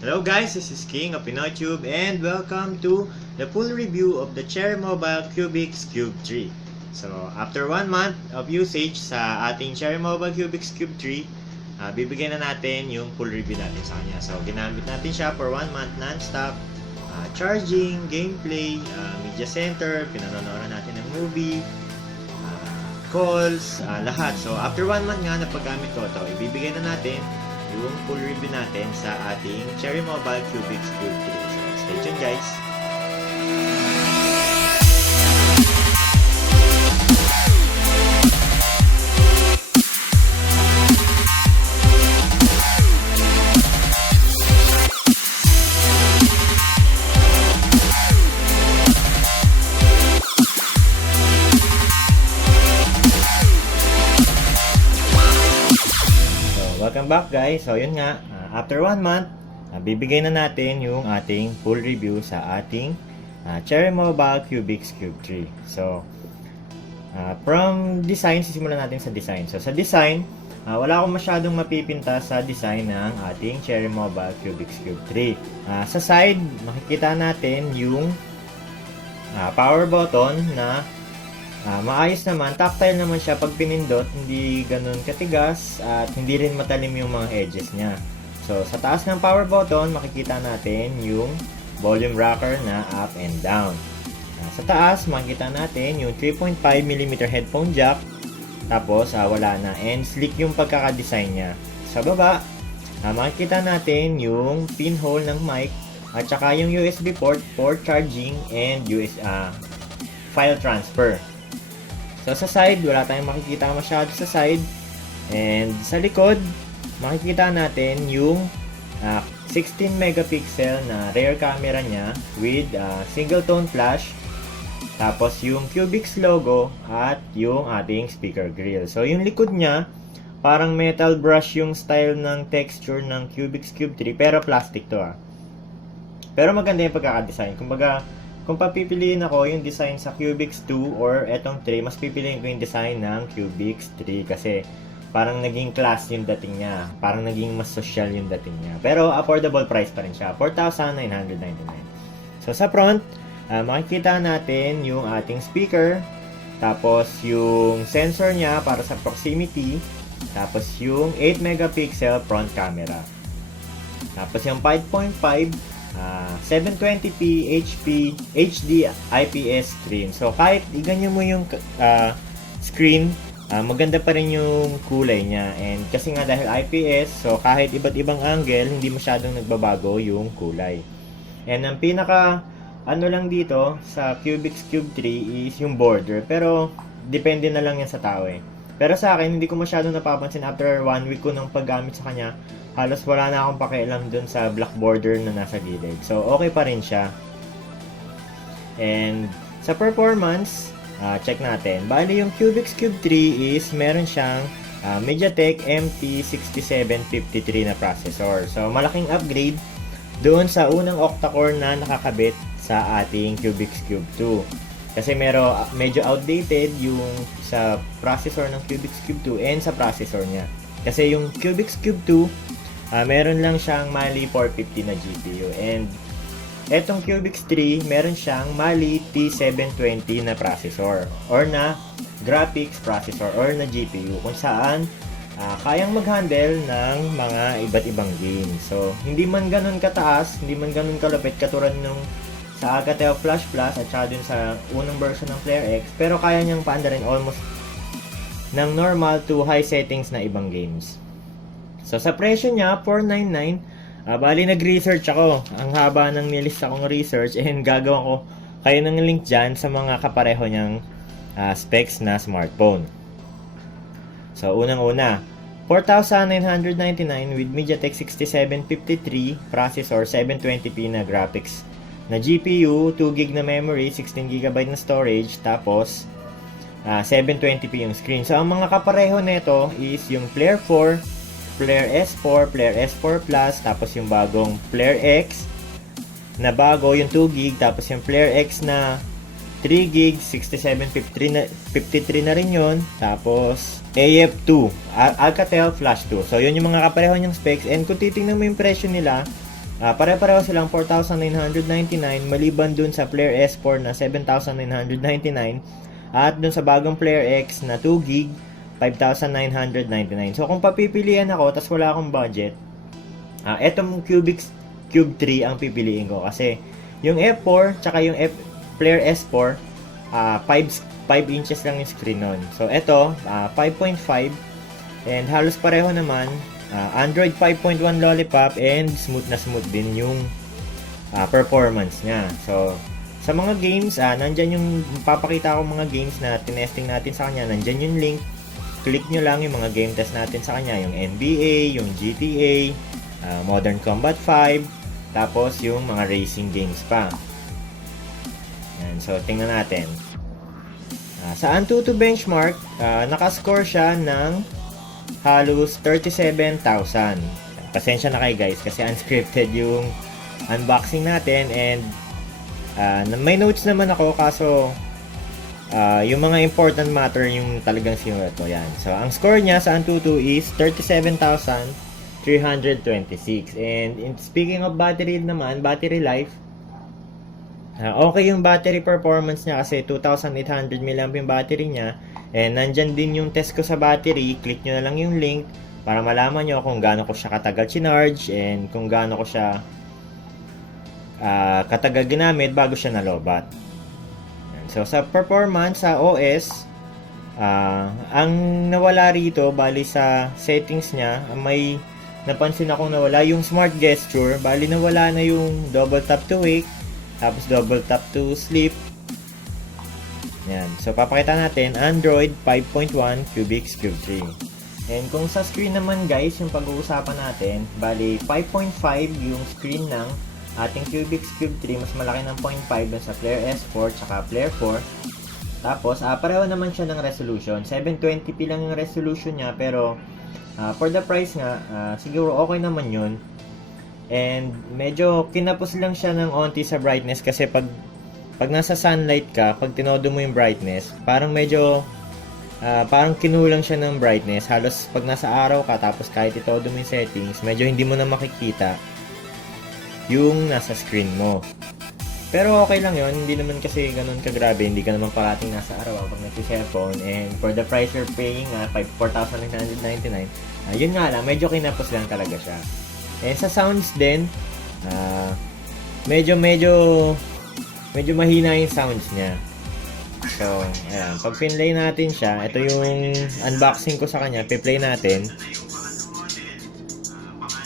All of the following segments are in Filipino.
Hello guys, this is King of PinoyTube and welcome to the full review of the Cherry Mobile Cubix Cube 3. So, after 1 month of usage sa ating Cherry Mobile Cubix Cube 3, bibigyan na natin yung full review natin sa kanya. So, ginamit natin siya for 1 month non-stop, charging, gameplay, media center, pinanonood natin ng movie, calls, lahat. So, after 1 month nga na paggamit ko ito, ibibigay na natin yung full review natin sa ating Cherry Mobile Cubix Cube 3. So, stay tuned guys! Welcome back guys. So yun nga, after 1 month, bibigay na natin yung ating full review sa ating Cherry Mobile Cubix Cube 3. So from design, sisimulan natin sa design. So sa design, wala akong masyadong mapipinta sa design ng ating Cherry Mobile Cubix Cube 3. Sa side, makikita natin yung power button na maayos naman, tactile naman siya pag pinindot, hindi ganun katigas at hindi rin matalim yung mga edges niya. So sa taas ng power button, makikita natin yung volume rocker na up and down. Sa taas, makikita natin yung 3.5mm headphone jack, tapos wala na, and sleek yung pagkakadesign niya. Sa baba, makikita natin yung pinhole ng mic at saka yung USB port for charging and file transfer. So sa side, wala tayong makikita masyado sa side. And sa likod, makikita natin yung 16 megapixel na rear camera niya with single tone flash. Tapos yung Cubix logo at yung ating speaker grill. So yung likod niya, parang metal brush yung style ng texture ng Cubix Cube 3, pero plastic to Pero maganda yung pagkakadesign. Kumbaga, kung papipiliin ako yung design sa Cubix 2 or etong 3, mas pipiliin ko yung design ng Cubix 3 kasi parang naging class yung dating niya. Parang naging mas social yung dating niya. Pero affordable price pa rin siya, 4,999. So sa front, makikita natin yung ating speaker, tapos yung sensor niya para sa proximity, tapos yung 8 megapixel front camera. Tapos yung 5.5 720p HD IPS screen. So kahit iganyan mo yung screen, maganda pa rin yung kulay niya. And kasi nga dahil IPS, so kahit iba't ibang angle, hindi masyadong nagbabago yung kulay. And ang pinaka lang dito sa Cubix Cube 3 is yung border. Pero depende na lang yan sa tao Pero sa akin, hindi ko masyadong napapansin after 1 week ko ng paggamit sa kanya. Halos wala na akong pakialam dun sa black border na nasa gilid. So, okay pa rin siya. And sa performance, check natin. Bali, yung Cubix Cube 3 is meron siyang MediaTek MT6753 na processor. So, malaking upgrade doon sa unang octa-core na nakakabit sa ating Cubix Cube 2. Kasi medyo outdated yung sa processor ng Cubix Cube 2 and sa processor niya. Kasi yung Cubix Cube 2, meron lang siyang Mali 450 na GPU. And etong Cubix 3, meron siyang Mali T720 na processor or na graphics processor or na GPU kung saan kayang mag-handle ng mga iba't ibang games. So, hindi man ganun kataas, hindi man ganun kalupit katulad nung sa Alcatel Flash Plus at saka dun sa unang version ng Flare X, pero kaya niyang paandarin almost ng normal to high settings na ibang games. So sa presyo niya, $499. Bali nag-research ako. Ang haba ng nilista kong research and gagawin ko kayo ng link dyan sa mga kapareho niyang specs na smartphone. So unang-una, $4,999 with MediaTek 6753 processor, 720p na graphics na GPU, 2GB na memory, 16GB na storage, tapos 720p yung screen. So ang mga kapareho nito is yung Flare 4, Flare S4, Flare S4 Plus, tapos yung bagong Flare X na bago, yung 2GB, tapos yung Flare X na 3GB, 6753 na rin yun, tapos AF2, Alcatel Flash 2. So yun yung mga kapareho niyang specs, and kung titingnan mo yung presyo nila, Pare-pareho silang 4,999 maliban dun sa Player S4 na 7,999 at dun sa bagong Player X na 2GB 5,999. So kung papipilian ako tas wala akong budget, etong Cubix Cube 3 ang pipiliin ko kasi yung F4 tsaka yung Player S4 5 inches lang yung screen nun. So eto 5.5 and halos pareho naman. Android 5.1 Lollipop and smooth na smooth din yung performance niya. So, sa mga games, nandyan yung papakita ko mga games na tinesting natin sa kanya. Nandyan yung link. Click nyo lang yung mga game test natin sa kanya. Yung NBA, yung GTA, Modern Combat 5, tapos yung mga racing games pa. Yan, so, tingnan natin. Sa Antutu benchmark, nakascore siya ng halos 37,000. Pasensya na kayo guys kasi unscripted yung unboxing natin and may notes naman ako kaso yung mga important matter yung talagang sinulat ko yan. So ang score niya sa Antutu is 37,326 and speaking of battery naman, battery life, okay yung battery performance niya kasi 2,800 mAh yung battery niya. And nandyan din yung test ko sa battery. Click nyo na lang yung link para malaman nyo kung gaano ko siya katagal chinarge and kung gaano ko siya katagal ginamit bago siya nalobat. So sa performance sa OS, ang nawala rito bali sa settings niya, may napansin akong nawala yung smart gesture. Bali nawala na yung double tap to wake, tapos double tap to sleep. Yan. So, papakita natin Android 5.1 Cubix Cube 3. And kung sa screen naman guys, yung pag-uusapan natin, bali 5.5 yung screen ng ating Cubix Cube 3. Mas malaki ng 0.5 dun sa Player S4 tsaka Player 4. Tapos, pareho naman siya ng resolution. 720p lang yung resolution niya, pero for the price nga, siguro okay naman yun. And medyo kinapos lang siya ng onti sa brightness kasi pag nasa sunlight ka, pag tinodo mo yung brightness, parang medyo parang kinulang siya ng brightness. Halos pag nasa araw ka tapos kahit itodo mo yung settings, medyo hindi mo na makikita yung nasa screen mo. Pero okay lang yun, hindi naman kasi ganun kagrabe, hindi ka naman parating nasa araw pag nagsi-cellphone, and for the price you're paying 4,999, yun nga lang, medyo kinapos lang talaga siya. And sa sounds din, medyo mahina yung sounds niya. So, ayan. Pag pinlay natin siya, ito yung unboxing ko sa kanya. Piplay natin.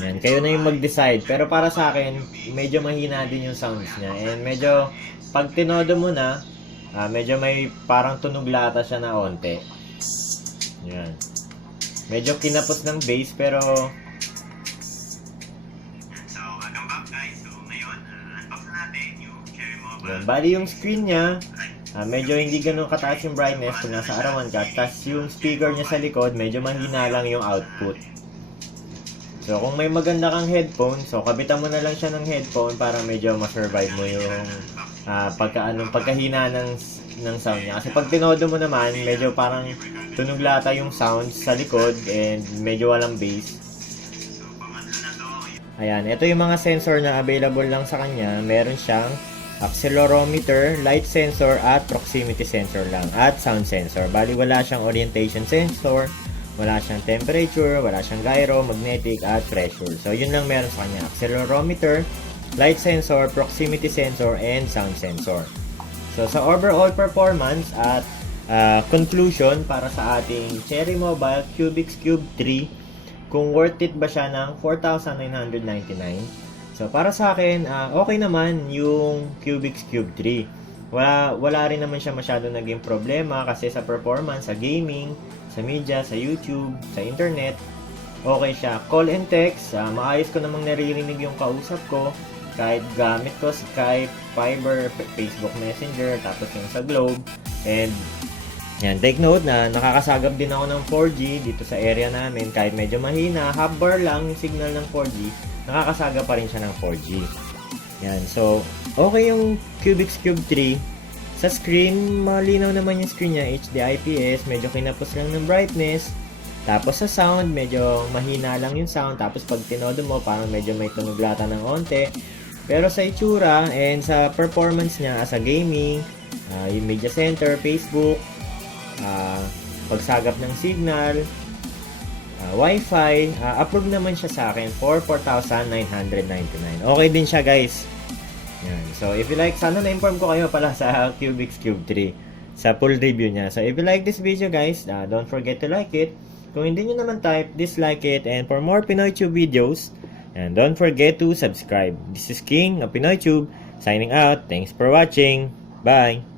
Ayan. Kayo na yung mag-decide. Pero para sa akin, medyo mahina din yung sounds niya. And medyo, pag tinodo mo na, medyo may parang tunog lata siya na onte. Ayan. Medyo kinapos ng bass, pero bali yung screen niya, medyo hindi ganun kataas yung brightness kung nasa arawan ka. Tapos yung speaker niya sa likod, medyo mahina lang yung output. So kung may maganda kang headphone, so kabitan mo na lang siya ng headphone para medyo ma-survive mo yung pagkahina ng sound niya. Kasi pag tinodo mo naman, medyo parang tunog lata yung sounds sa likod and medyo walang bass. Ayan, ito yung mga sensor na available lang sa kanya. Meron siyang accelerometer, light sensor, at proximity sensor lang, at sound sensor. Bali wala siyang orientation sensor, wala siyang temperature, wala siyang gyro, magnetic, at pressure. So yun lang meron sa kanya: accelerometer, light sensor, proximity sensor, and sound sensor. So sa overall performance at conclusion para sa ating Cherry Mobile Cubix Cube 3, kung worth it ba siya ng 4,999? So para sa akin, okay naman yung Cubix Cube 3. Wala rin naman siya masyado naging problema kasi sa performance, sa gaming, sa media, sa YouTube, sa internet, okay siya. Call and text, maayos ko namang naririnig yung kausap ko kahit gamit ko Skype, Viber, Facebook Messenger, tapos yung sa Globe. And yan, take note na nakakasagap din ako ng 4G dito sa area namin. Kahit medyo mahina, half bar lang yung signal ng 4G, nakakasaga pa rin siya ng 4G. Yan, so okay yung Cubix Cube 3. Sa screen, malinaw naman yung screen niya, HD IPS, medyo kinapos lang ng brightness. Tapos sa sound, medyo mahina lang yung sound. Tapos pag tinodo mo, parang medyo may tunog lata ng onte. Pero sa itsura and sa performance niya as a gaming, yung media center, Facebook, pagsagap ng signal, Wi-Fi, approve naman siya sa akin for 4,999. Okay din siya guys. Yan. So if you like, sana na-inform ko kayo pala sa Cubix Cube 3 sa full review niya. So if you like this video guys, don't forget to like it. Kung hindi nyo naman type, dislike it. And for more Pinoy Tube videos, and don't forget to subscribe. This is King of Pinoy Tube, signing out. Thanks for watching. Bye!